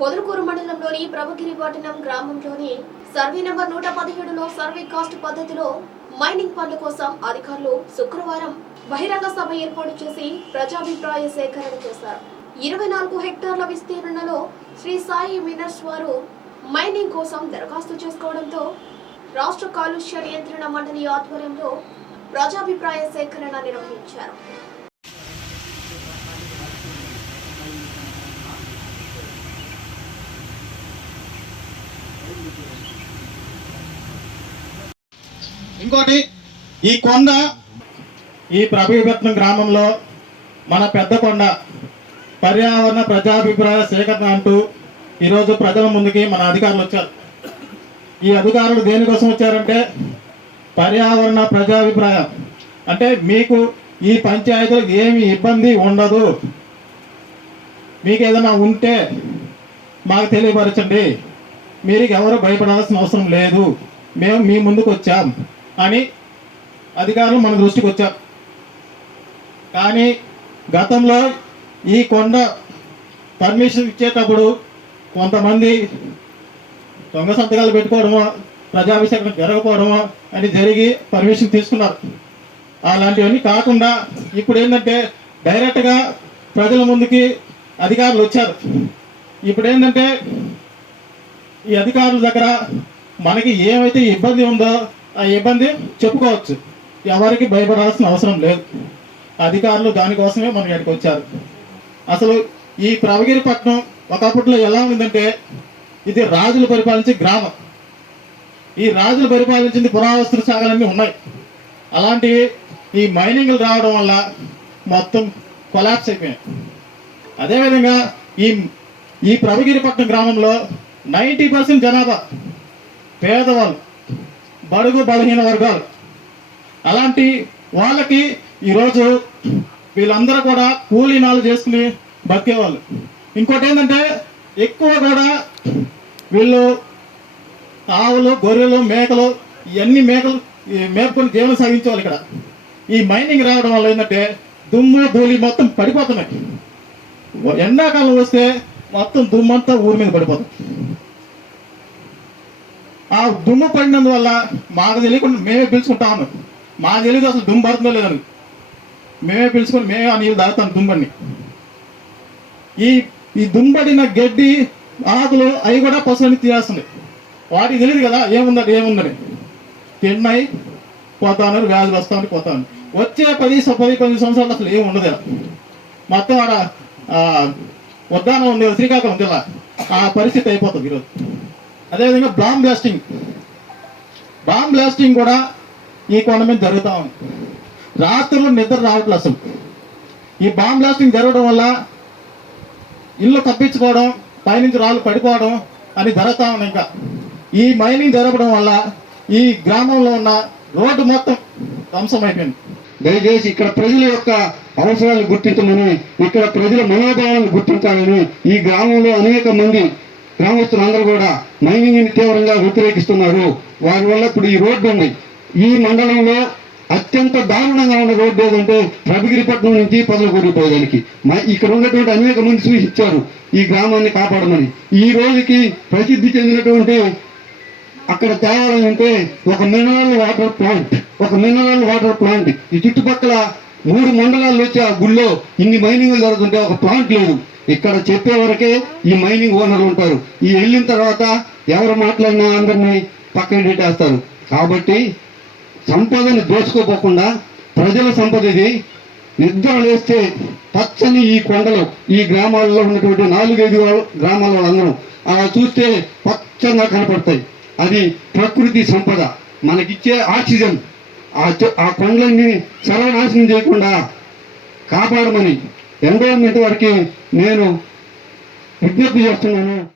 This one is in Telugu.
పొదలకూరు మండలంలోని ప్రభుగిరి పట్టణం గ్రామంలోని సర్వే నంబర్ నూట పదిహేడులో సర్వే కాస్ట్ పద్ధతిలో మైనింగ్ పనుల కోసం అధికారులు శుక్రవారం బహిరంగ సభ ఏర్పాటు చేసి ప్రజాభిప్రాయ సేకరణ చేశారు. ఇరవై నాలుగు హెక్టార్ల విస్తీర్ణంలో శ్రీ సాయి మినర్స్ వారు మైనింగ్ కోసం దరఖాస్తు చేసుకోవడంతో రాష్ట్ర కాలుష్య నియంత్రణ మండలి ఆధ్వర్యంలో ప్రజాభిప్రాయ సేకరణ నిర్వహించారు. ఇంకోటి ఈ కొండ ఈ ప్రభీపట్నం గ్రామంలో మన పెద్ద కొండ పర్యావరణ ప్రజాభిప్రాయ సేకరణ అంటూ ఈరోజు ప్రజల ముందుకి మన అధికారులు వచ్చారు. ఈ అధికారులు దేనికోసం వచ్చారంటే పర్యావరణ ప్రజాభిప్రాయం. అంటే మీకు ఈ పంచాయతీలకు ఏమి ఇబ్బంది ఉండదు. మీకు ఏదైనా ఉంటే మాకు తెలియపరచండి. మీరు ఎవరు భయపడాల్సిన అవసరం లేదు. మేము మీ ముందుకు వచ్చాం. అని అధికారులు మన దృష్టికి వచ్చాం కానీ గతంలో ఈ కొండ పర్మిషన్ ఇచ్చేటప్పుడు కొంతమంది దొంగ సంతకాలు పెట్టుకోవడమో ప్రజాభిషేకం జరగకపోవడమో అని జరిగి పర్మిషన్ తీసుకున్నారు. అలాంటివన్నీ కాకుండా ఇప్పుడు ఏంటంటే డైరెక్ట్గా ప్రజల ముందుకి అధికారులు వచ్చారు. ఇప్పుడు ఏంటంటే ఈ అధికారుల దగ్గర మనకి ఏమైతే ఇబ్బంది ఉందో ఆ ఇబ్బంది చెప్పుకోవచ్చు. ఎవరికి భయపడాల్సిన అవసరం లేదు. అధికారులు దానికోసమే మన ఇక్కడికి వచ్చారు. అసలు ఈ ప్రవగిరిపట్నం ఒకప్పట్లో ఎలా ఉందంటే ఇది రాజులు పరిపాలించే గ్రామం. ఈ రాజులు పరిపాలించింది పురావస్తు శాఖలన్నీ ఉన్నాయి. అలాంటి ఈ మైనింగ్లు రావడం వల్ల మొత్తం కొలాప్స్ అయిపోయాయి. అదేవిధంగా ఈ ఈ ప్రభగిరిపట్నం గ్రామంలో నైంటీ పర్సెంట్ జనాభా. పేదవాళ్ళు బడుగు బలహీన వర్గాలు. అలాంటి వాళ్ళకి ఈరోజు వీళ్ళందరూ కూడా కూలీ నాలు చేసుకుని బతికేవాళ్ళు. ఇంకోటి ఏంటంటే ఎక్కువ కూడా వీళ్ళు ఆవులు గొర్రెలు మేకలు ఇవన్నీ మేకలు మేపుకొని జీవనం సాగించేవాళ్ళు ఇక్కడ. ఈ మైనింగ్ రావడం వల్ల ఏంటంటే దుమ్ము ధూళి మొత్తం పడిపోతున్నాయి. ఎండాకాలం వస్తే మొత్తం దుమ్మంతా ఊరి మీద పడిపోతుంది. ఆ దుమ్ము పడినందువల్ల మాకు తెలియకుండా మేమే పిలుచుకుంటాము మాకు తెలియదు అసలు దుమ్ము పడుతుందో లేదని మేమే పిలుచుకొని మేమే ఆ నీళ్ళు తాగుతాం దుమ్మని. ఈ ఈ దుంబడిన గడ్డి ఆకులు అవి కూడా పసులని తీయేస్తుంది వాటికి తెలియదు కదా ఏముందని ఏముందని. తిన్నాయి పోతాను వ్యాధులు వస్తామని పోతాను వచ్చే పది పది పది సంవత్సరాలు అసలు ఏమి ఉండదు మొత్తం ఆడ ఉద్దానం ఉంది శ్రీకాకుళం జిల్లా. ఆ పరిస్థితి అయిపోతుంది ఈరోజు. అదేవిధంగా బాంబ్ బ్లాస్టింగ్ బాంబ్ బ్లాస్టింగ్ కూడా ఈ కొండ మీద జరుగుతూ ఉంది. రాత్రులు నిద్ర రావట్లేదు అసలు. ఈ బాంబ్ బ్లాస్టింగ్ జరగడం వల్ల ఇల్లు తప్పించుకోవడం పైనుంచి రాళ్ళు పడిపోవడం అని జరుగుతూ ఉంది ఇంకా. ఈ మైనింగ్ జరగడం వల్ల ఈ గ్రామంలో ఉన్న రోడ్డు మొత్తం ధ్వంసం దయచేసి ఇక్కడ ప్రజల యొక్క అవసరాలు గుర్తించమని ఇక్కడ ప్రజల మనోభావాలను గుర్తించాలని ఈ గ్రామంలో అనేక మంది గ్రామస్తులందరూ కూడా మైనింగ్ని తీవ్రంగా వ్యతిరేకిస్తున్నారు. వారి వల్ల ఇప్పుడు ఈ రోడ్డు ఉంది ఈ మండలంలో అత్యంత దారుణంగా ఉన్న రోడ్డు ఏదంటే రవిగిరిపట్నం నుంచి పొదలకూరు పోయేదానికి. ఇక్కడ ఉన్నటువంటి అనేక మంది సూచించారు ఈ గ్రామాన్ని కాపాడమని. ఈ రోజుకి ప్రసిద్ధి చెందినటువంటి అక్కడ తేవాలి అంటే ఒక మినరల్ వాటర్ ప్లాంట్ ఒక మినరల్ వాటర్ ప్లాంట్. ఈ చుట్టుపక్కల మూడు మండలాల్లో వచ్చి ఆ గుళ్ళో ఇన్ని మైనింగ్లు జరుగుతుంటే ఒక ప్లాంట్ లేదు. ఇక్కడ చెప్పే వరకే ఈ మైనింగ్ ఓనర్లు ఉంటారు. ఈ వెళ్ళిన తర్వాత ఎవరు మాట్లాడినా అందరినీ పక్కన పెట్టేస్తారు. కాబట్టి సంపదని దోచుకోపోకుండా ప్రజల సంపద ఇది నిద్ర లేస్తే పచ్చని ఈ కొండలు ఈ గ్రామాల్లో ఉన్నటువంటి నాలుగైదు గ్రామాల వాళ్ళందరూ అలా చూస్తే పచ్చగా కనపడతాయి. అది ప్రకృతి సంపద. మనకిచ్చే ఆక్సిజన్. ఆ ఆ కొండలన్నీ సర్వనాశనం చేయకుండా కాపాడమని ఎన్విరాన్మెంట్ వారికి నేను విజ్ఞప్తి చేస్తున్నాను.